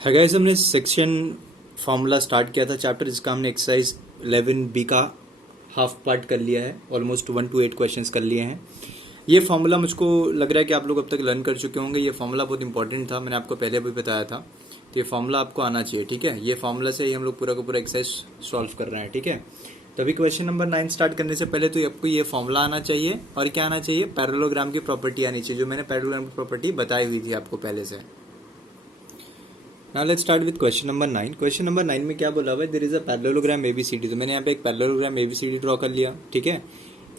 है गाइस, हमने section formula start किया था चैप्टर, जिसका हमने एक्सरसाइज 11B का हाफ पार्ट कर लिया है। ऑलमोस्ट 1 to 8 क्वेश्चंस कर लिए हैं। ये फार्मूला मुझको लग रहा है कि आप लोग अब तक लर्न कर चुके होंगे। ये फार्मूला बहुत इंपॉर्टेंट था, मैंने आपको पहले भी बताया था। तो ये फार्मूला आपको आना चाहिए, ठीक है। ये फार्मूला से ही हम लोग पूरा का पूरा एक्सरसाइज सॉल्व कर रहे हैं, ठीक है। तो अभी क्वेश्चन नंबर 9 स्टार्ट करने से पहले तो आपको ये फार्मूला आना चाहिए और क्या आना चाहिए, पैरेललोग्राम की प्रॉपर्टी आनी चाहिए, जो मैंने पैरेललोग्राम की प्रॉपर्टी बताई हुई थी आपको पहले से। Now let's start with question number 9। Question number 9 में क्या बोला हुआ है, there is a parallelogram ABCD. तो मैंने यहाँ पे एक पैरेललोग्राम एबीसीडी ड्रॉ कर लिया, ठीक है।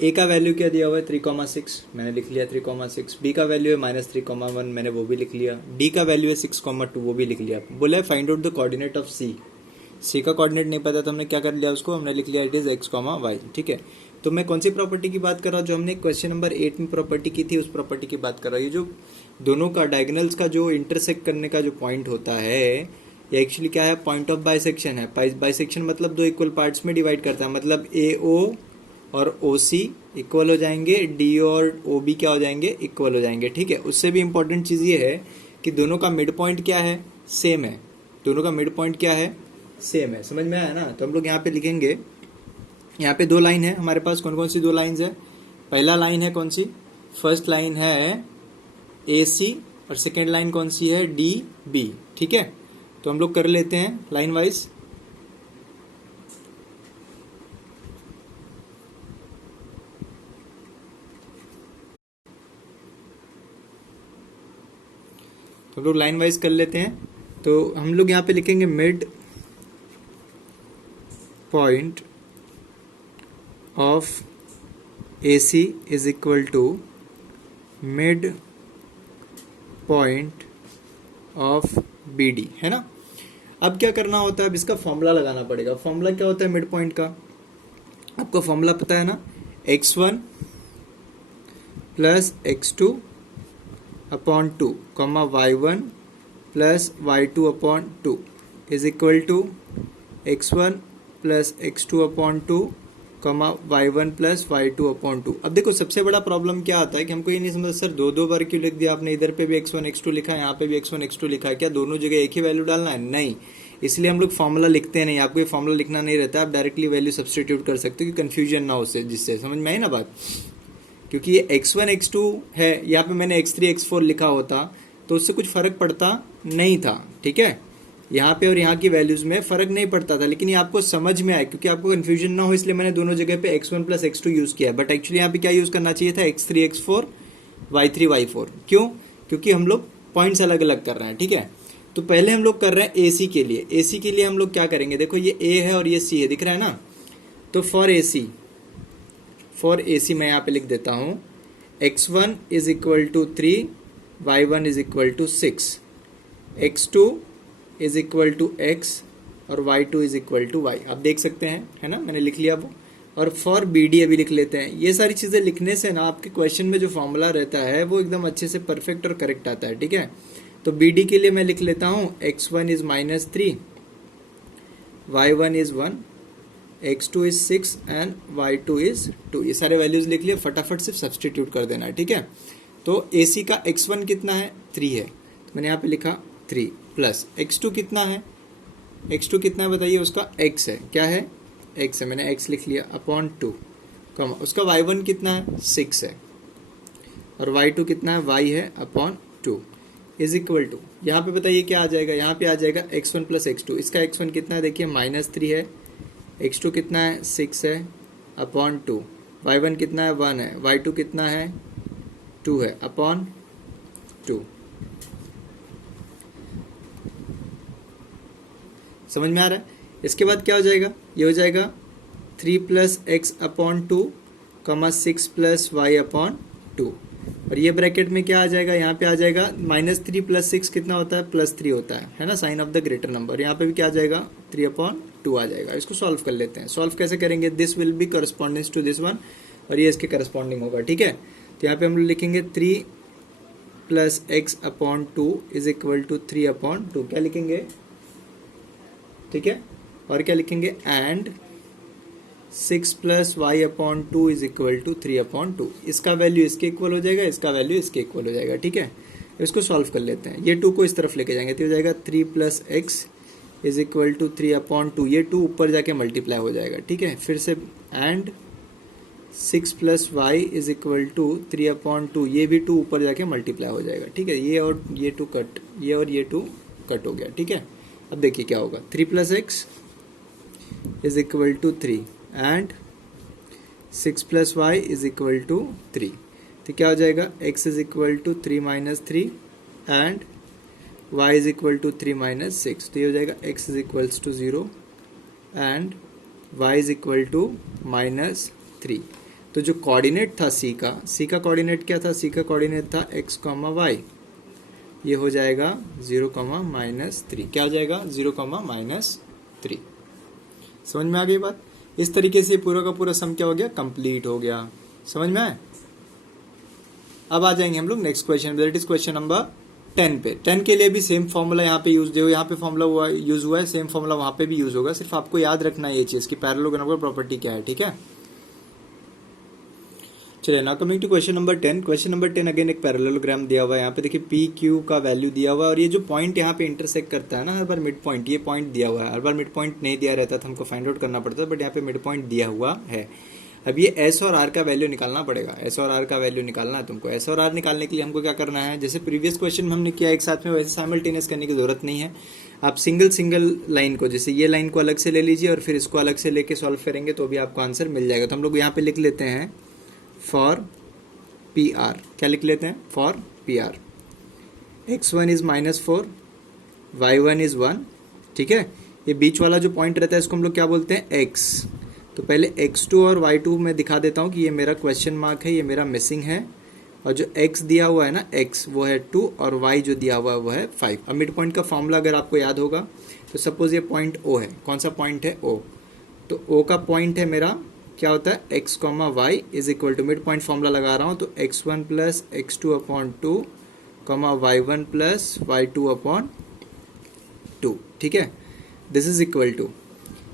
ए का वैल्यू क्या दिया हुआ है 3,6, मैंने लिख लिया 3,6। बी का वैल्यू है -3,1, मैंने वो भी लिख लिया। डी का वैल्यू है 6,2, वो भी लिख लिया। बोला है find out the coordinate of C. C का कोऑर्डिनेट नहीं पता तो हमने क्या कर लिया, उसको हमने लिख लिया इट इज x, y, ठीक है। तो मैं कौन सी प्रॉपर्टी की बात कर रहा हूँ, जो हमने क्वेश्चन नंबर 8 में प्रॉपर्टी की थी, उस प्रॉपर्टी की बात कर रहा हूँ। ये जो दोनों का डायगोनल्स का जो इंटरसेक्ट करने का जो पॉइंट होता है, ये एक्चुअली क्या है, पॉइंट ऑफ बाइसेक्शन है। बाइसेक्शन मतलब दो इक्वल पार्ट्स में डिवाइड करता है, मतलब AO और OC इक्वल हो जाएंगे, D और OB क्या हो जाएंगे, इक्वल हो जाएंगे, ठीक है। उससे भी इंपॉर्टेंट चीज़ ये है कि दोनों का मिड पॉइंट क्या है, सेम है। दोनों का मिड पॉइंट क्या है, सेम है। समझ में आया ना। तो हम लोग यहाँ पे लिखेंगे, यहाँ पे दो लाइन है हमारे पास। कौन कौन सी दो लाइंस है, पहला लाइन है कौन सी, फर्स्ट लाइन है AC और सेकेंड लाइन कौन सी है, DB, ठीक है। तो हम लोग कर लेते हैं लाइन वाइज। तो हम लोग लाइन वाइज कर लेते हैं। तो हम लोग यहाँ पे लिखेंगे mid point of AC is equal to mid point of BD, है ना। अब क्या करना होता है, अब इसका फॉर्मूला लगाना पड़ेगा। फॉर्मूला क्या होता है मिड पॉइंट का, आपको फॉर्मूला पता है ना, x1 plus x2 upon 2 comma y1 plus y2 upon 2 is equal to x1 plus x2 upon 2 comma y1 plus y2 upon 2। अब देखो सबसे बड़ा प्रॉब्लम क्या आता है कि हमको ये नहीं समझ, सर दो बार क्यों लिख दिया आपने, इधर पे भी x1 x2 लिखा है, यहाँ पे भी x1 x2 लिखा है, क्या दोनों जगह एक ही वैल्यू डालना है, नहीं। इसलिए हम लोग फॉर्मूला लिखते नहीं, आपको ये फॉर्मूला लिखना नहीं रहता, आप डायरेक्टली वैल्यू सब्सटीट्यूट कर सकते हो कि कंफ्यूजन ना हो, उससे जिससे समझ में आई ना बात। क्योंकि ये x1 x2 है, यहाँ पे मैंने x3 x4 लिखा होता तो उससे कुछ फर्क पड़ता नहीं था, ठीक है। यहाँ पे और यहाँ की वैल्यूज में फर्क नहीं पड़ता था, लेकिन ये आपको समझ में आए क्योंकि आपको कंफ्यूजन ना हो, इसलिए मैंने दोनों जगह पे x1 प्लस x2 यूज किया। बट एक्चुअली यहाँ पे क्या यूज करना चाहिए था, x3 x4 y3 y4। क्यों, क्योंकि हम लोग पॉइंट्स अलग अलग कर रहे हैं, ठीक है। तो पहले हम लोग कर रहे हैं AC के लिए। AC के लिए हम लोग क्या करेंगे, देखो ये A है और ये C है, दिख रहा है ना। तो फॉर AC मैं यहाँ पे लिख देता हूँ x1 is equal to 3, y1 is equal to 6, x2 is equal to x और y2 is equal to y। आप देख सकते हैं, है ना, मैंने लिख लिया वो। और फॉर BD अभी लिख लेते हैं। ये सारी चीज़ें लिखने से ना आपके क्वेश्चन में जो फॉर्मूला रहता है वो एकदम अच्छे से परफेक्ट और करेक्ट आता है, ठीक है। तो BD के लिए मैं लिख लेता हूँ x1 is -3, y1 is 1, x2 is 6 and y2 is 2। ये सारे वैल्यूज लिख लिए, फटाफट सिर्फ सब्सटीट्यूट कर देना है, ठीक है। तो AC का x1 कितना है, 3 है, तो मैंने यहाँ पे लिखा 3 प्लस x2 कितना है, x2 कितना है बताइए, उसका x है, क्या है, x है, मैंने x लिख लिया अपॉन 2 कम, उसका y1 कितना है, 6 है, और y2 कितना है, y है अपॉन 2 इज इक्वल टू, यहाँ पे बताइए क्या आ जाएगा, यहाँ पे आ जाएगा x1 प्लस x2। इसका x1 कितना है, देखिए -3 है, x2 कितना है, 6 है अपॉन 2, y1 कितना है, 1 है, y2 कितना है, 2 है अपॉन 2। समझ में आ रहा है। इसके बाद क्या हो जाएगा, ये हो जाएगा 3 प्लस x अपॉन 2 कमा 6 प्लस y अपॉन 2, और ये ब्रैकेट में क्या आ जाएगा, यहाँ पे आ जाएगा -3 प्लस 6 कितना होता है, +3 होता है ना, sign of the greater number. यहाँ पे भी क्या आ जाएगा, 3 अपॉन 2 आ जाएगा। इसको सॉल्व कर लेते हैं। सॉल्व कैसे करेंगे, this will be correspondence to this one, और ये इसके करस्पॉन्डिंग होगा, ठीक है। तो यहाँ पे हम लोग लिखेंगे 3 plus x upon 2 is equal to 3 upon 2, क्या लिखेंगे, ठीक है। और क्या लिखेंगे, and 6 plus y upon 2 is equal to 3 upon 2। इसका वैल्यू इसके इक्वल हो जाएगा, इसका वैल्यू इसके इक्वल हो जाएगा, ठीक है। इसको सॉल्व कर लेते हैं। ये 2 को इस तरफ लेके जाएंगे तो हो जाएगा 3 + x इज इक्वल टू 3/2। ये 2 ऊपर जाके मल्टीप्लाई हो जाएगा, ठीक है। फिर से and 6 + y is equal to 3/2, ये भी 2 ऊपर जाके मल्टीप्लाई हो जाएगा, ठीक है। ये और ये 2 कट, ये और ये 2 कट हो गया, ठीक है। अब देखिए क्या होगा, 3 + x is equal to 3 and 6 + y is equal to 3। तो क्या हो जाएगा, x is equal to 3 - 3 and y is equal to 3 - 6। तो ये हो जाएगा x is equals to 0 and y is equal to -3। तो जो कोऑर्डिनेट था c का कोऑर्डिनेट क्या था, c का कोऑर्डिनेट था x, y। ये हो जाएगा 0, -3। क्या हो जाएगा, 0, -3। समझ में आ गई बात। इस तरीके से पूरा का पूरा सम क्या हो गया, कंप्लीट हो गया। समझ में आए। अब आ जाएंगे हम लोग next question, that is question number 10 पे। 10 के लिए भी सेम फॉर्मूला यहाँ पे यूज, जो यहाँ पे फॉर्मूला यूज हुआ है सेम फॉर्मूला वहां पे भी यूज होगा। सिर्फ आपको याद रखना है ये चीज की पैरेललोग्राम प्रॉपर्टी क्या है, ठीक है। चलिए now coming to question number 10। Question number 10 again एक पैरेललोग्राम दिया हुआ है। यहाँ पे देखिए पी क्यू का वैल्यू दिया हुआ है और ये जो पॉइंट यहाँ पे इंटरसेक्ट करता है ना हर बार मिड पॉइंट, ये पॉइंट दिया हुआ है। हर बार मिड पॉइंट नहीं दिया रहता तो हमको फाइंड आउट करना पड़ता है, बट यहाँ पे मिड पॉइंट दिया हुआ है। अब ये एस और आर का वैल्यू निकालना पड़ेगा, एस और आर का वैल्यू निकालना है तुमको। एस और आर निकालने के लिए हमको क्या करना है, जैसे प्रीवियस क्वेश्चन में हमने किया एक साथ में, वैसे साइमल्टेनियस करने की जरूरत नहीं है। आप सिंगल लाइन को, जैसे ये लाइन को अलग से ले लीजिए और फिर इसको अलग से लेके सॉल्व करेंगे तो भी आपको आंसर मिल जाएगा। तो हम लोग यहाँ पे लिख लेते हैं फॉर पी आर। क्या लिख लेते हैं, for P R x1 is -4, y1 is 1, ठीक है। ये बीच वाला जो पॉइंट रहता है इसको हम लोग क्या बोलते हैं, x। तो पहले x2 और y2 में दिखा देता हूँ कि ये मेरा क्वेश्चन मार्क है, ये मेरा मिसिंग है। और जो x दिया हुआ है ना, x वो है 2 और y जो दिया हुआ है वो है 5। अब मिड पॉइंट का फॉर्मूला अगर आपको याद होगा तो सपोज ये पॉइंट O है। कौन सा पॉइंट है, O। तो O का पॉइंट है मेरा क्या होता है, x, y is equal to, mid point formula लगा रहा हूँ तो x1 + x2/2, y1 + y2/2, ठीक है। दिस इज इक्वल टू,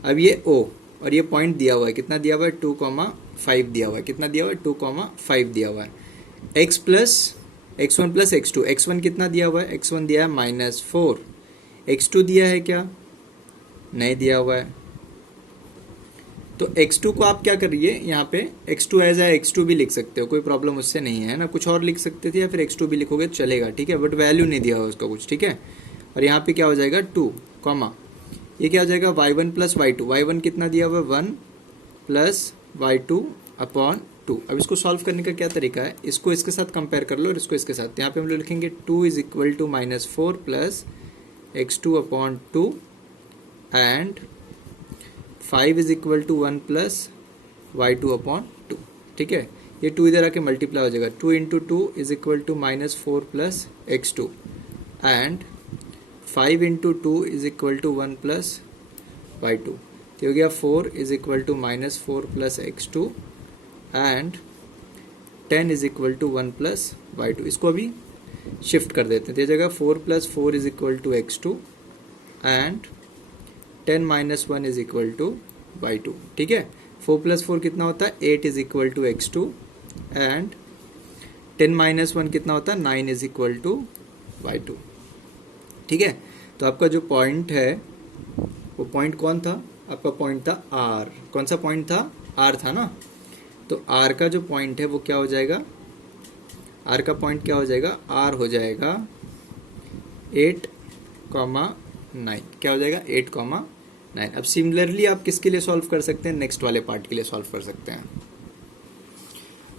अब ये O और ये पॉइंट दिया हुआ है, कितना दिया हुआ है, 2,5 दिया हुआ है। कितना दिया हुआ है, 2,5 दिया हुआ है। x + x1 + x2, x1 कितना दिया हुआ है, x1 दिया है -4, x2 दिया है क्या, नहीं दिया हुआ है। तो x2 को आप क्या करिए, यहाँ पे x2 एज है x2 भी लिख सकते हो, कोई प्रॉब्लम उससे नहीं है ना। कुछ और लिख सकते थे या फिर x2 भी लिखोगे तो चलेगा, ठीक है, बट वैल्यू नहीं दिया हुआ उसका कुछ, ठीक है। और यहाँ पे क्या हो जाएगा 2, ये क्या हो जाएगा y1 + y2। y1 कितना दिया हुआ है, 1 + y2/2। अब इसको सॉल्व करने का क्या तरीका है, इसको इसके साथ कंपेयर कर लो और इसको इसके साथ। यहाँ पे हम लोग लिखेंगे 2 is equal to -4 + x2/2 and 5 is equal to 1 + y2/2, ठीक है। ये 2 इधर आके मल्टीप्लाई हो जाएगा, 2 × 2 is equal to -4 + x2 and 5 × 2 is equal to 1 + y2। तो हो गया 4 is equal to -4 + x2 and 10 is equal to 1 + y2। इसको अभी शिफ्ट कर देते हैं, तो ये जगह 4 + 4 is equal to x2 and 10 - 1 is equal to y2, ठीक है। 4 + 4 कितना होता है, 8 is equal to x2 and 10 - 1 कितना होता है, 9 इज इक्वल टू y2, ठीक है। तो आपका जो पॉइंट है वो पॉइंट कौन था, आपका पॉइंट था R। कौन सा पॉइंट था, R था ना। तो R का जो पॉइंट है वो क्या हो जाएगा, R का पॉइंट क्या हो जाएगा, R हो जाएगा 8,9। क्या हो जाएगा, 8,9। अब सिमिलरली आप किसके लिए सॉल्व कर सकते हैं, नेक्स्ट वाले पार्ट के लिए सॉल्व कर सकते हैं।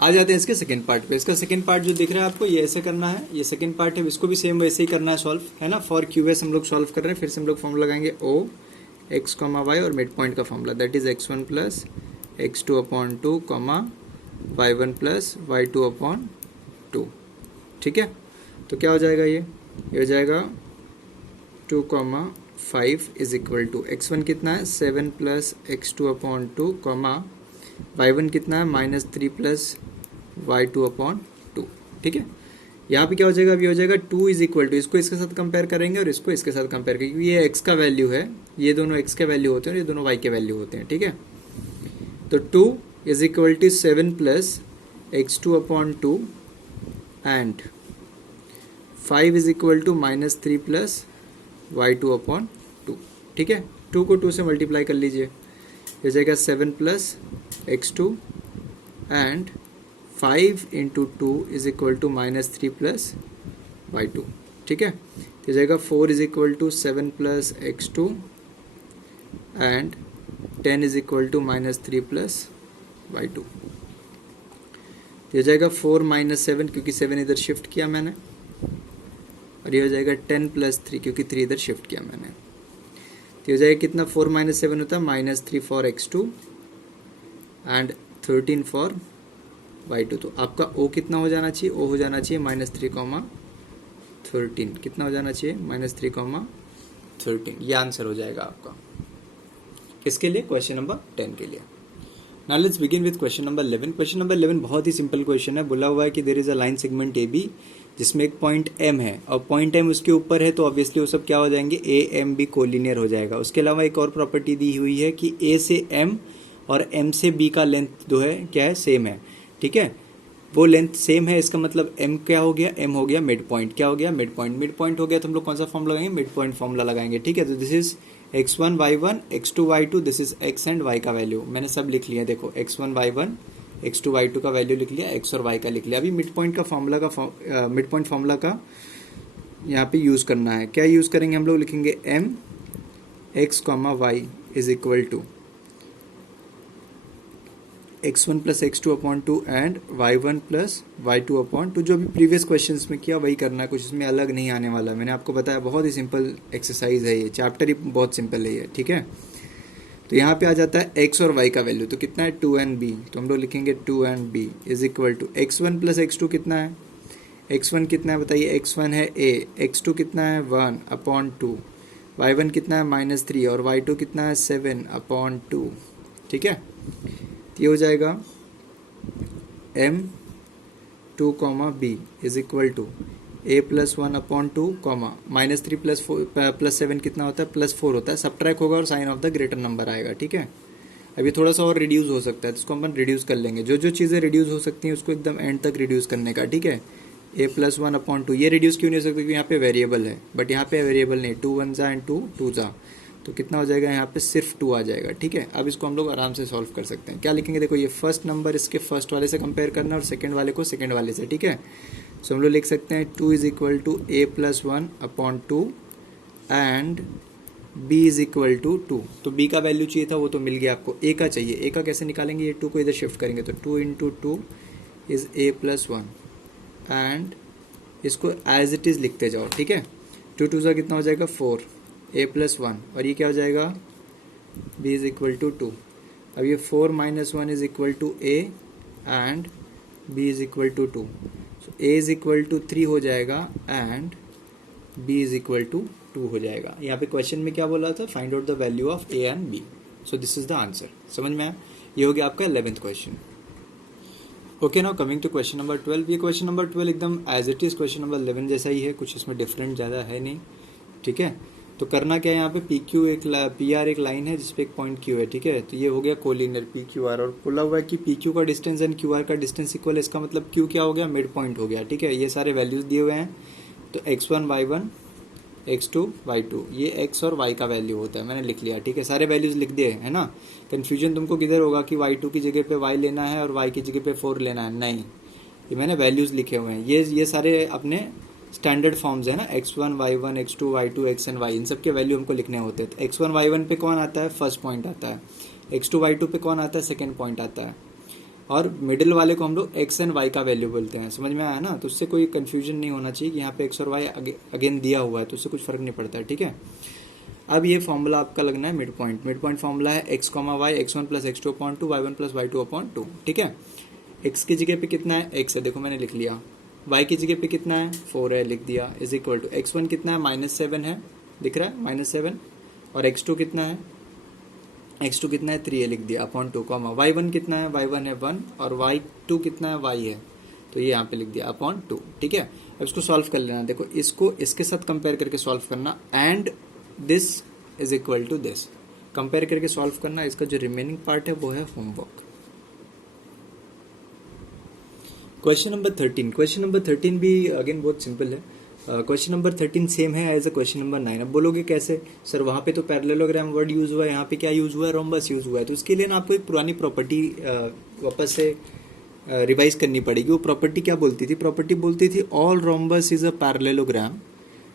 आ जाते हैं इसके सेकंड पार्ट पे। इसका सेकंड पार्ट जो दिख रहा है आपको, ये ऐसे करना है, ये सेकंड पार्ट है, इसको भी सेम वैसे ही करना है सॉल्व, है ना। फॉर QS हम लोग सॉल्व कर रहे हैं, फिर से हम लोग फॉर्मूला लगाएंगे O x, y और मिड पॉइंट का formula, that is x1 + x2/2, y1 + y2/2, ठीक है। तो क्या हो जाएगा, ये हो जाएगा 2,5 इज इक्वल टू x1 कितना है, 7 + x2/2, y1 कितना है, -3 + y2/2, ठीक है। यहाँ पे क्या हो जाएगा, अभी हो जाएगा 2 इज इक्वल टू, इसको इसके साथ कंपेयर करेंगे और इसको इसके साथ कंपेयर करेंगे, क्योंकि ये x का वैल्यू है, ये दोनों x के वैल्यू होते हैं और ये दोनों y के वैल्यू होते हैं, ठीक है। तो 2 is equal to 7 + x2/2 and 5 is equal to -3 plus y2 upon 2, ठीक है। 2 को 2 से मल्टीप्लाई कर लीजिए, हो जाएगा 7 plus x2 and 5 into 2 is equal to -3 plus y2, ठीक है। हो जाएगा 4 is equal to 7 plus x2 and 10 is equal to -3 plus y2। हो जाएगा 4 माइनस 7 क्योंकि 7 इधर शिफ्ट किया मैंने, और ये हो जाएगा 10 प्लस 3 क्योंकि 3 इधर शिफ्ट किया मैंने। तो हो जाएगा कितना, 4 माइनस 7 होता है -3 for x2 and 13 for y2। तो आपका o कितना हो जाना चाहिए, o हो जाना चाहिए -3, 13। कितना हो जाना चाहिए, -3, 13। ये आंसर हो जाएगा आपका किसके लिए, क्वेश्चन नंबर 10 के लिए। Now let's begin with question number 11। Question number 11 बहुत ही सिंपल क्वेश्चन है। बोला हुआ है कि there is a line segment A B जिसमें एक पॉइंट m है और पॉइंट m उसके ऊपर है, तो ऑब्वियसली वो सब क्या हो जाएंगे, a m b कोलिनियर हो जाएगा। उसके अलावा एक और प्रॉपर्टी दी हुई है कि a से m और m से b का लेंथ जो है क्या है, सेम है, ठीक है। वो लेंथ सेम है, इसका मतलब m क्या हो गया, m हो गया मिड पॉइंट। क्या हो गया, मिड पॉइंट। मिड पॉइंट हो गया तो हम लोग कौन सा फॉर्म लगाएंगे, मिड पॉइंट फॉर्मूला लगाएंगे, ठीक है। तो this is x1 y1 x2 y2, this is x and y का वैल्यू मैंने सब लिख लिया। देखो x1 y1 x2 y2 का वैल्यू लिख लिया, x और y का लिख लिया। अभी मिड पॉइंट का फॉर्मूला का मिड पॉइंट फॉर्मूला का यहाँ पे यूज करना है। क्या यूज करेंगे हम लोग, लिखेंगे m x, y is equal to x1 plus x2 upon 2 and y1 plus y2 upon 2। जो अभी प्रीवियस क्वेश्चंस में किया वही करना है, कुछ इसमें अलग नहीं आने वाला। मैंने आपको बताया बहुत ही सिंपल एक्सरसाइज है ये, चैप्टर ही बहुत सिंपल है ये, ठीक है। तो यहाँ पे आ जाता है x और y का वैल्यू, तो कितना है 2 एंड b, तो हम लोग लिखेंगे 2 and b is equal to x1 plus x2 कितना है, x1 कितना है बताइए, x1 है a, x2 कितना है 1 अपॉन 2, y1 कितना है -3 और y2 कितना है 7 अपॉन 2, ठीक है। ये हो जाएगा m2, b is equal to a plus 1 upon 2, -3 plus 7 कितना होता है, +4 होता है। सबट्रैक्ट होगा और sign of the greater number आएगा, ठीक है। अभी थोड़ा सा और रिड्यूस हो सकता है, तो इसको हम रिड्यूस कर लेंगे। जो जो चीज़ें रिड्यूस हो सकती हैं उसको एकदम एंड तक रिड्यूस करने का, ठीक है। a प्लस 1 अपॉन 2 ये रिड्यूस क्यों नहीं हो सकता, क्योंकि यहाँ पे वेरिएबल है, बट यहाँ पे वेरिएबल नहीं, 2 1 एंड 2 2 जा, तो कितना हो जाएगा, यहाँ पे सिर्फ 2 आ जाएगा, ठीक है। अब इसको हम लोग आराम से सॉल्व कर सकते हैं। क्या लिखेंगे, देखो ये फर्स्ट नंबर इसके फर्स्ट वाले से कंपेयर करना और सेकंड वाले को सेकंड वाले से, ठीक है। सो हम लोग लिख सकते हैं 2 is equal to a plus 1 upon 2 and b is equal to 2। तो b का वैल्यू चाहिए था, वो तो मिल गया आपको। a का चाहिए, a का कैसे निकालेंगे, ये 2 को इधर शिफ्ट करेंगे, तो 2 into 2 is a plus 1 and इसको एज इट इज़ लिखते जाओ, ठीक है। 2 2 सा कितना हो जाएगा 4, a प्लस 1 और ये क्या हो जाएगा b इज इक्वल टू 2। अब ये 4 minus 1 is equal to a and b is equal to 2। So a is equal to 3 हो जाएगा and b is equal to 2 हो जाएगा। यहाँ पे क्वेश्चन में क्या बोला था, find out the value of a and b। So this is the answer. समझ में आया, ये हो गया आपका 11th question. Okay, now coming to question number 12। ये क्वेश्चन नंबर 12 एकदम as it is question number 11 जैसा ही है, कुछ इसमें डिफरेंट ज़्यादा है नहीं, ठीक है। तो करना क्या है, यहाँ पे पी आर एक लाइन है जिसपे एक पॉइंट क्यू है, ठीक है। तो ये हो गया कोलिनियर पी क्यू आर, और बोला हुआ है कि पी क्यू का डिस्टेंस एंड क्यू आर का डिस्टेंस इक्वल है। इसका मतलब क्यू क्या हो गया, मिड पॉइंट हो गया, ठीक है। ये सारे वैल्यूज दिए हुए हैं, तो x1 y1 x2 y2 ये x और y का वैल्यू होता है, मैंने लिख लिया, ठीक है। सारे वैल्यूज लिख दिए है ना। कन्फ्यूजन तुमको किधर होगा कि y2 की जगह पे y लेना है और y की जगह पे 4 लेना है, नहीं, ये मैंने वैल्यूज लिखे हुए हैं। ये सारे अपने स्टैंडर्ड फॉर्म्स है ना, x1 y1 x2 y2 x and y, इन सब के वैल्यू हमको लिखने होते हैं। तो x1 y1 पे कौन आता है, फर्स्ट पॉइंट आता है, x2 y2 पे कौन आता है, सेकेंड पॉइंट आता है, और मिडिल वाले को हम लोग x एंड y का वैल्यू बोलते हैं। समझ में आया ना। तो उससे कोई कन्फ्यूजन नहीं होना चाहिए कि यहाँ पे x और y अगेन दिया हुआ है, तो उससे कुछ फर्क नहीं पड़ता है, ठीक है। अब ये फॉर्मूला आपका लगना है mid point. Mid point formula है x, y x1 plus x2 upon 2 y1 plus y2 upon 2, ठीक है। x की जगह पे कितना है, x है, देखो मैंने लिख लिया। y की जगह पे कितना है, 4 है, लिख दिया, इज इक्वल टू x1 कितना है, -7 है, दिख रहा है -7, और x2 कितना है, x2 कितना है 3 है, लिख दिया, अपॉन 2, y1 कितना है, y1 है 1, और y2 कितना है, y है, तो ये यहाँ पे लिख दिया अपॉन 2, ठीक है। अब इसको सॉल्व कर लेना। देखो इसको इसके साथ कंपेयर करके सॉल्व करना, and this is equal to this, compare करके सॉल्व करना। इसका जो रिमेनिंग पार्ट है वो है homework. Question number 13। Question number 13 भी अगेन बहुत सिंपल है। क्वेश्चन नंबर 13 सेम है एज अ क्वेश्चन नंबर 9। अब बोलोगे कैसे सर, वहाँ पे तो पैरेललोग्राम वर्ड यूज हुआ है, यहाँ पे क्या यूज हुआ है, रोम्बस यूज हुआ है। तो इसके लिए ना आपको एक पुरानी प्रॉपर्टी वापस से रिवाइज करनी पड़ेगी। वो प्रॉपर्टी क्या बोलती थी? प्रॉपर्टी बोलती थी all rhombus is a parallelogram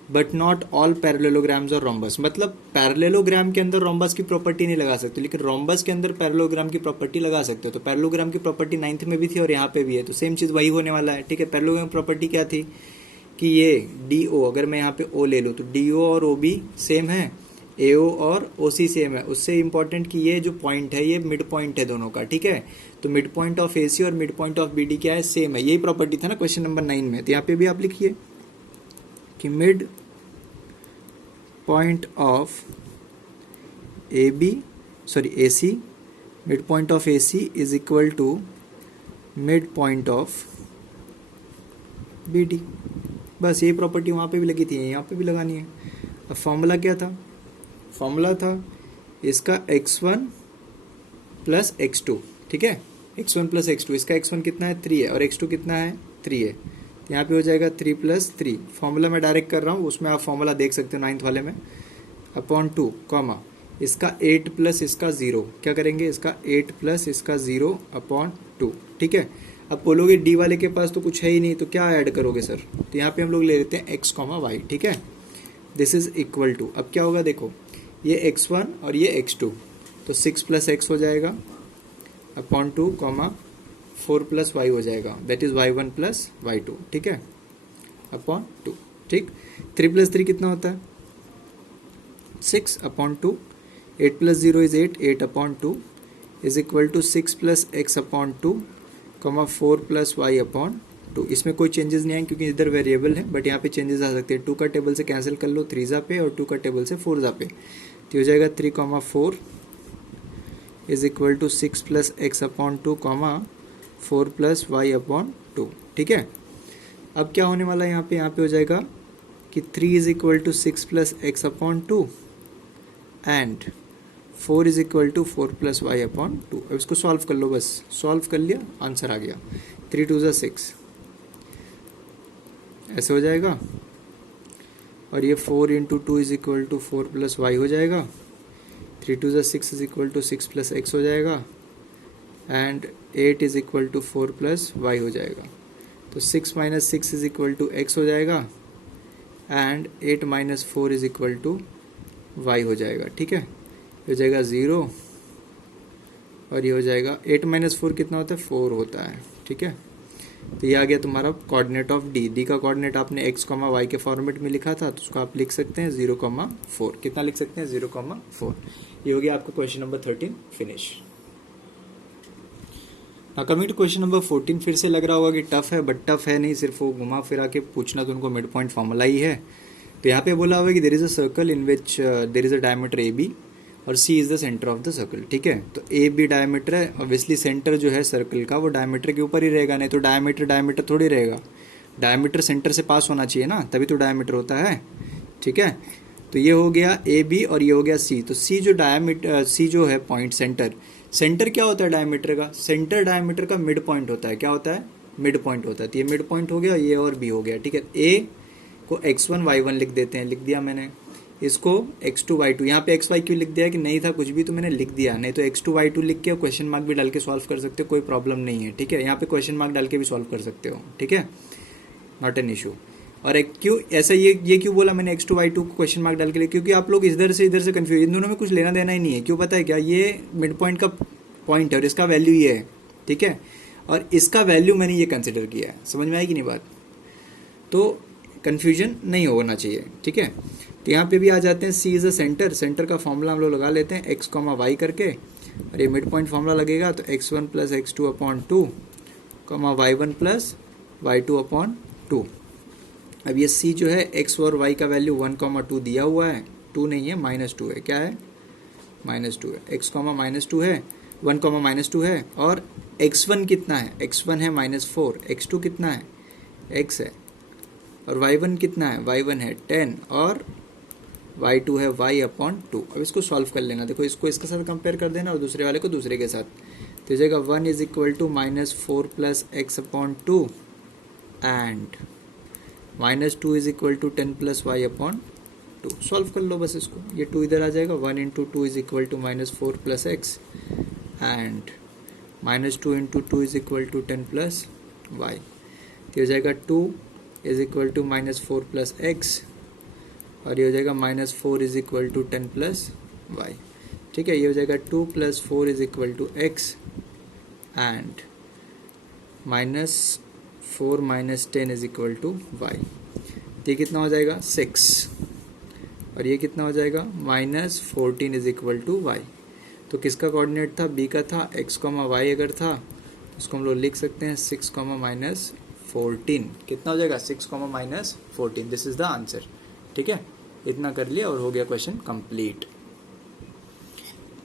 but not all parallelograms और रोम्बस। मतलब पैरेललोग्राम के अंदर रोम्बस की प्रॉपर्टी नहीं लगा सकते, लेकिन रोम्बस के अंदर पैरेललोग्राम की प्रॉपर्टी लगा सकते हो। तो पैरेललोग्राम की प्रॉपर्टी 9th में भी थी और यहाँ पे भी है, तो सेम चीज़ वही होने वाला है। ठीक है, पैरेललोग्राम प्रॉपर्टी क्या थी कि ये डी ओ, अगर मैं यहाँ पे ओ ले लूँ तो डी ओ और ओ बी सेम है, ए ओ और ओ सी सेम है। उससे इम्पॉर्टेंट कि ये जो पॉइंट है ये मिड पॉइंट है दोनों का। ठीक है, तो mid point of A C और mid point of B D क्या है? सेम है। यही प्रॉपर्टी था ना क्वेश्चन नंबर 9 में। तो यहाँ पे भी आप लिखिए कि mid point of A B A C, mid point of A C is equal to mid point of B D. बस ये प्रॉपर्टी वहाँ पे भी लगी थी, यहाँ पे भी लगानी है। अब फॉर्मूला क्या था? फॉर्मूला था इसका x1 प्लस x2। ठीक है, x1 प्लस x2, इसका x1 कितना है? 3 है, और x2 कितना है? 3 है। तो यहाँ पे हो जाएगा 3 प्लस 3। फॉर्मूला मैं डायरेक्ट कर रहा हूँ, उसमें आप फॉर्मूला देख सकते हो 9th वाले में, अपॉन 2 कॉमा इसका 8 प्लस इसका 0। क्या करेंगे? इसका 8 प्लस इसका 0 अपॉन 2। ठीक है, अब बोलोगे डी वाले के पास तो कुछ है ही नहीं, तो क्या ऐड करोगे सर? तो यहाँ पे हम लोग ले लेते हैं x कॉमा वाई। ठीक है, दिस इज इक्वल टू, अब क्या होगा देखो, ये x1 और ये x2, तो 6 प्लस x हो जाएगा अपॉन 2 कॉमा 4 प्लस वाई हो जाएगा, that is y1 plus y2। ठीक है, अपॉन 2। ठीक, 3 प्लस 3 कितना होता है? 6 upon 2, 8 plus 0 is 8, 8 upon 2 is equal to 6 plus x upon 2 comma 4 plus y upon 2। इसमें कोई चेंजेस नहीं आए क्योंकि इधर वेरिएबल है, बट यहाँ पे चेंजेस आ सकते हैं। 2 का टेबल से कैंसिल कर लो 3 पे, और 2 का टेबल से 4 पे, तो हो जाएगा 3 comma 4 is equal to 6 plus x upon 2 comma 4 plus y upon 2। ठीक है, अब क्या होने वाला है यहाँ पे हो जाएगा कि 3 is equal to 6 plus x upon 2 and 4 is equal to 4 plus y upon 2। अब इसको सॉल्व कर लो, बस सॉल्व कर लिया, आंसर आ गया। 3 2 6 ऐसे हो जाएगा, और ये 4 into 2 is equal to 4 plus y हो जाएगा। 3 2 6 is equal to 6 plus x हो जाएगा, and 8 is equal to 4 plus y हो जाएगा। तो 6 minus 6 is equal to x हो जाएगा, and 8 minus 4 is equal to y हो जाएगा। ठीक है, हो जाएगा 0, और ये हो जाएगा 8 माइनस 4 कितना होता है? 4 होता है। ठीक है, तो ये आ गया तुम्हारा कोऑर्डिनेट ऑफ डी। डी का कोऑर्डिनेट आपने x कॉमा वाई के फॉर्मेट में लिखा था, तो उसको आप लिख सकते हैं 0,4। कितना लिख सकते हैं? 0,4। ये हो गया आपका क्वेश्चन नंबर 13 फिनिश। ना कमिंग टू क्वेश्चन नंबर 14। फिर से लग रहा होगा कि टफ है, बट टफ है नहीं, सिर्फ वो घुमा फिरा के पूछना तो उनको मिड पॉइंट फॉर्मूला ही है। तो यहाँ पे बोला हुआ है कि there is a circle in which there is a diameter A B और C is the centre of the circle. ठीक है, तो ए बी डायमीटर है, ऑब्वियसली सेंटर जो है सर्कल का वो डायमीटर के ऊपर ही रहेगा, नहीं तो डायमीटर थोड़ी रहेगा। डायमीटर सेंटर से पास होना चाहिए ना, तभी तो डायमीटर होता है। ठीक है, तो ये हो गया ए बी और ये हो गया सी। तो सी जो डायमीटर, सी जो है पॉइंट सेंटर क्या होता है डायमीटर का? सेंटर डायमीटर का मिड पॉइंट होता है। क्या होता है? मिड पॉइंट होता है। तो ये मिड पॉइंट हो गया, ये और बी हो गया। ठीक है, ए को x1 y1 लिख देते हैं, लिख दिया मैंने। इसको x2 y2, यहाँ पे xy क्यों लिख दिया कि नहीं था कुछ भी तो मैंने लिख दिया, नहीं तो x2 y2 लिख के क्वेश्चन मार्क भी डाल के सॉल्व कर सकते हो, कोई प्रॉब्लम नहीं है। ठीक है, यहाँ पे क्वेश्चन मार्क डाल के भी सॉल्व कर सकते हो। ठीक है, नॉट एन इशू। और क्यों ऐसा ये क्यों बोला मैंने x2 y2 को क्वेश्चन मार्क डाल के लिए? क्योंकि आप लोग इधर से कंफ्यूज, इन दोनों में कुछ लेना देना ही नहीं है। क्यों पता है क्या? ये मिड पॉइंट का पॉइंट है और इसका वैल्यू ये है। ठीक है, और इसका वैल्यू मैंने ये कंसिडर किया है। समझ में आएगी नहीं बात? तो कन्फ्यूजन नहीं होना चाहिए। ठीक है, तो यहाँ पे भी आ जाते हैं। सी इज अ सेंटर, सेंटर का फॉर्मूला हम लोग लगा लेते हैं x कॉमा वाई करके, और ये मिड पॉइंट फॉर्मूला लगेगा तो x1 plus x2 upon 2 comma y1 plus y2 upon 2। अब ये c जो है x और y का वैल्यू 1,2 दिया हुआ है, 2 नहीं है -2 है। क्या है? -2 है। x कॉमा -2 है, 1 कॉमा -2 है, और x1 कितना है? x1 है -4, x2 कितना है? x है, और y1 कितना है? y1 है 10, और y2 है y अपॉन 2। अब इसको सॉल्व कर लेना। देखो, इसको इसके साथ कंपेयर कर देना और दूसरे वाले को दूसरे के साथ। तो जाएगा 1 is equal to -4 plus x upon 2 and -2 is equal to 10 plus y upon 2। Solve कर लो बस इसको, ये 2 इधर आ जाएगा, 1 into 2 is equal to -4 plus x and -2 into 2 is equal to 10 plus y. तो हो जाएगा 2 is equal to -4 plus x और ये हो जाएगा -4 is equal to 10 plus y. ठीक है, ये हो जाएगा 2 plus 4 is equal to x and -4 minus 10 is equal to y. ये कितना हो जाएगा 6 और ये कितना हो जाएगा -14 इज इक्वल टू वाई। तो किसका कोऑर्डिनेट था, बी का था, x, y अगर था तो उसको हम लोग लिख सकते हैं 6, -14। कितना हो जाएगा 6, -14। This is the answer. ठीक है, इतना कर लिया और हो गया question complete.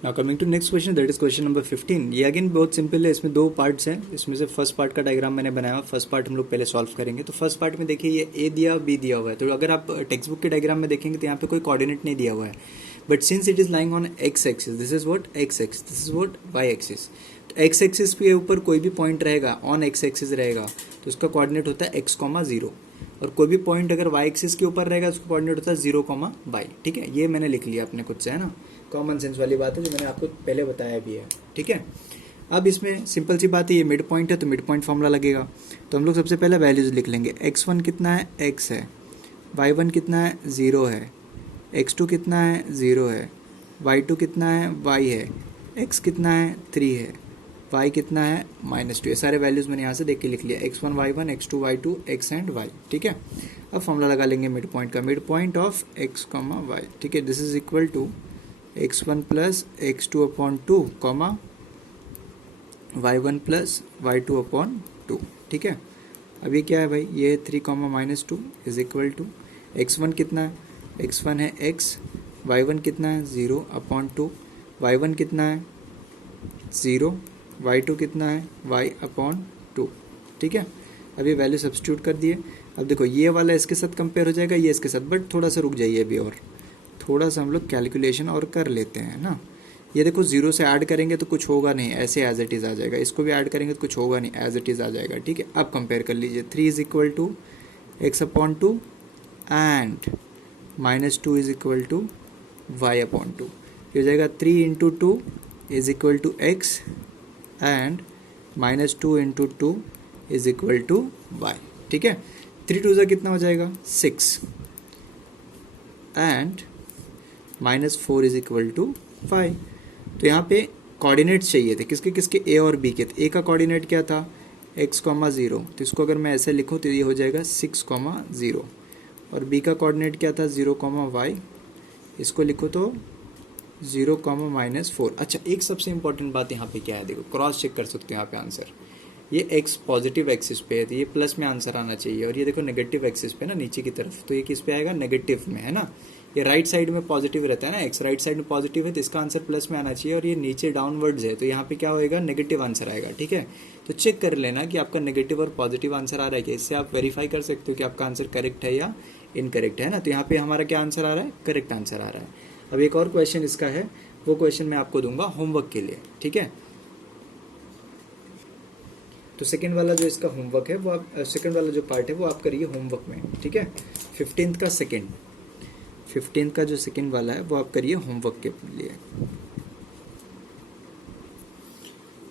Now coming to next question, that is question number 15। ये अगेन बहुत सिंपल है, इसमें 2 पार्ट्स हैं। इसमें से फर्स्ट पार्ट का डायग्राम मैंने बनाया हुआ, फर्स्ट पार्ट हम लोग पहले सॉल्व करेंगे। तो फर्स्ट पार्ट में देखिए ये ए दिया, बी दिया हुआ है। तो अगर आप टेक्स्ट बुक के डायग्राम में देखेंगे तो यहाँ पे कोई कोऑर्डिनेट नहीं दिया हुआ है, but since it is lying on x axis, this is what x axis, this is what y axis. तो एक्स एक्सिस के ऊपर कोई भी पॉइंट रहेगा, ऑन एक्स एक्सिस रहेगा, तो उसका कोऑर्डिनेट होता है x, 0। और कोई भी पॉइंट अगर y एक्सिस के ऊपर रहेगा उसका कोऑर्डिनेट होता है 0, y। ठीक है, ये मैंने लिख लिया अपने खुद से, है ना, कॉमन सेंस वाली बात है जो मैंने आपको पहले बताया भी है। ठीक है, अब इसमें सिंपल सी बात है, ये मिड पॉइंट है तो मिड पॉइंट फॉर्मूला लगेगा। तो हम लोग सबसे पहले वैल्यूज लिख लेंगे। x1 कितना है, x है, y1 कितना है, 0 है, x2 कितना है, 0 है, y2 कितना है, y है, x कितना है, 3 है, y कितना है, -2। ये सारे वैल्यूज मैंने यहाँ से देख के लिख लिया, x1 y1 x2 y2 x and y। ठीक है, अब फॉर्मूला लगा लेंगे मिड पॉइंट का, mid point of x, y। ठीक है, this is equal to x1 plus x2 upon 2, y1 plus y2 upon 2। ठीक है, अब ये क्या है भाई, ये 3, -2 इज इक्वल टू x1 कितना है, x1 है x, y1 कितना है 0 अपॉन 2, y1 कितना है 0, y2 कितना है y अपॉन 2। ठीक है, अब ये वैल्यू सब्स्टिट्यूट कर दिए। अब देखो ये वाला इसके साथ कंपेयर हो जाएगा, ये इसके साथ, बट थोड़ा सा रुक जाइए अभी, और थोड़ा सा हम लोग कैलकुलेशन और कर लेते हैं ना। ये देखो 0 से ऐड करेंगे तो कुछ होगा नहीं, ऐसे एज इट इज़ आ जाएगा, इसको भी ऐड करेंगे तो कुछ होगा नहीं, एज इट इज़ आ जाएगा। ठीक है, अब कंपेयर कर लीजिए, 3 is equal to x upon 2 and -2 is equal to y upon 2। ये हो जाएगा 3 into 2 is equal to x and -2 into 2 is equal to y। ठीक है, 3 2 कितना हो जाएगा 6 एंड -4 इज इक्वल टू 5। तो यहाँ पे कोऑर्डिनेट्स चाहिए थे, किसके किसके, a और b के। तो a का कोऑर्डिनेट क्या था, x, 0। तो इसको अगर मैं ऐसे लिखूँ तो ये हो जाएगा 6, 0। और b का कोऑर्डिनेट क्या था 0, y। इसको लिखो तो 0, -4। अच्छा, एक सबसे इंपॉर्टेंट बात यहाँ पे क्या है, देखो क्रॉस चेक कर सकते हो यहाँ पे आंसर। ये x पॉजिटिव एक्सिस पे है तो ये प्लस में आंसर आना चाहिए, और ये देखो नेगेटिव एक्सिस पे ना नीचे की तरफ, तो ये किस पे आएगा, नेगेटिव में, है ना। ये राइट साइड में पॉजिटिव रहता है ना, x राइट साइड में पॉजिटिव है तो इसका आंसर प्लस में आना चाहिए, और ये नीचे डाउनवर्ड्स है तो यहाँ पे क्या होएगा, नेगेटिव आंसर आएगा। ठीक है, तो चेक कर लेना कि आपका नेगेटिव और पॉजिटिव आंसर आ रहा है क्या, इससे आप वेरीफाई कर सकते हो कि आपका आंसर करेक्ट है या इनकरेक्ट है ना। तो यहाँ पे हमारा क्या आंसर आ रहा है, करेक्ट आंसर आ रहा है। अब एक और क्वेश्चन इसका है, वो क्वेश्चन मैं आपको दूंगा होमवर्क के लिए। ठीक है, तो सेकंड वाला जो इसका होमवर्क है वो आप, सेकंड वाला जो पार्ट है वो आप करिए होमवर्क में। ठीक है, 15th का जो सेकंड वाला है वो आप करिए होमवर्क के लिए।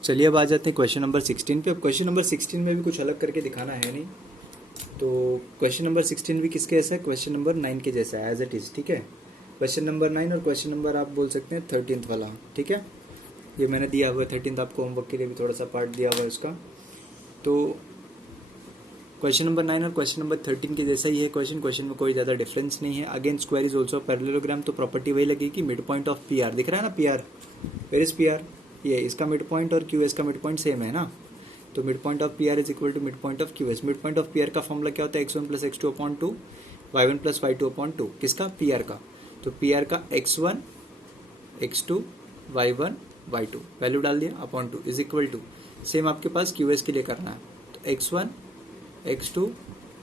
चलिए अब आ जाते हैं क्वेश्चन नंबर 16 पे। अब क्वेश्चन नंबर 16 में भी कुछ अलग करके दिखाना है नहीं, तो क्वेश्चन नंबर 16 भी किसके जैसा है, क्वेश्चन नंबर 9 के जैसा है, एज इट इज। ठीक है, क्वेश्चन नंबर 9 और क्वेश्चन नंबर आप बोल सकते हैं 13th वाला। ठीक है, ये मैंने दिया हुआ है 13th, आपको होमवर्क के लिए भी थोड़ा सा पार्ट दिया हुआ है उसका। तो क्वेश्चन नंबर 9 और क्वेश्चन नंबर 13 के जैसा ही है क्वेश्चन में कोई ज़्यादा डिफरेंस नहीं है। Again square is also parallelogram, तो प्रॉपर्टी वही लगेगी, mid point of P R दिख रहा है ना, P R, where is P R, ये इसका मिड पॉइंट और क्यू एस का मिड पॉइंट सेम है ना। तो mid point of P R is equal to mid point of Q S. Mid point of P R का formula क्या होता है, x1 plus x2 upon 2, y1 plus y2 upon 2। किसका, P R का। तो पी आर का x1 x2 y1 y2 value डाल दिया upon 2 is equal to, same आपके पास क्यू एस के लिए करना है, तो x1 x2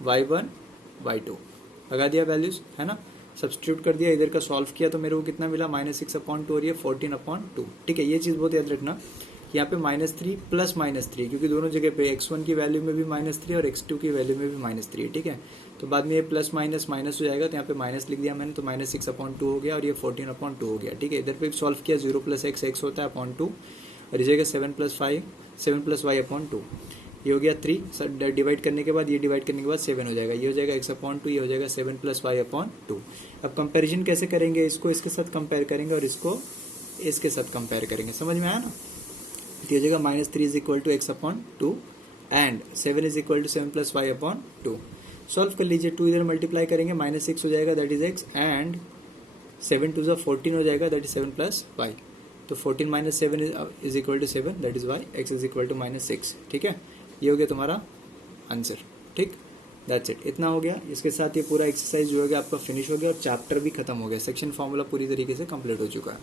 y1 y2 लगा दिया वैल्यूज, है ना, सब्स्टिट्यूट कर दिया, इधर का सॉल्व किया तो मेरे को कितना मिला, -6 अपॉन 2 और ये 14 अपॉन 2। ठीक है, ये चीज़ बहुत याद रखना, यहाँ पे -3 प्लस -3, क्योंकि दोनों जगह पे x1 की वैल्यू में भी -3 और x2 की वैल्यू में भी -3 है, ठीक है। तो बाद में ये प्लस माइनस माइनस हो जाएगा, तो यहाँ पे माइनस लिख दिया मैंने, तो -6/2 हो गया और ये 14/2 हो गया, ठीक है। इधर पे सॉल्व किया, 0 + x x होता है अपॉन 2, और इस जगह 7 + y/2, ये हो गया 3, डिवाइड करने के बाद ये डिवाइड करने के बाद 7 हो जाएगा, ये हो जाएगा x/2, ये हो जाएगा 7 + y/2। अब कंपैरिजन कैसे करेंगे, इसको इसके साथ कंपेयर करेंगे और इसको इसके साथ कंपेयर करेंगे, समझ में आया ना। तो ये हो जाएगा -3 = x/2 एंड 7 = 7 + y/2। सॉल्व कर लीजिए, 2 इधर मल्टीप्लाई करेंगे, -6 हो जाएगा, दैट इज x, एंड 7 × 2 = 14 हो जाएगा, दैट इज 7 + y। तो 14 - 7 = 7, दैट इज y, x = -6, ठीक है। ये हो गया तुम्हारा आंसर, ठीक, दैट्स इट, इतना हो गया। इसके साथ ये पूरा एक्सरसाइज जो हो गया आपका फिनिश हो गया और चैप्टर भी खत्म हो गया, सेक्शन फॉर्मूला पूरी तरीके से कंप्लीट हो चुका है।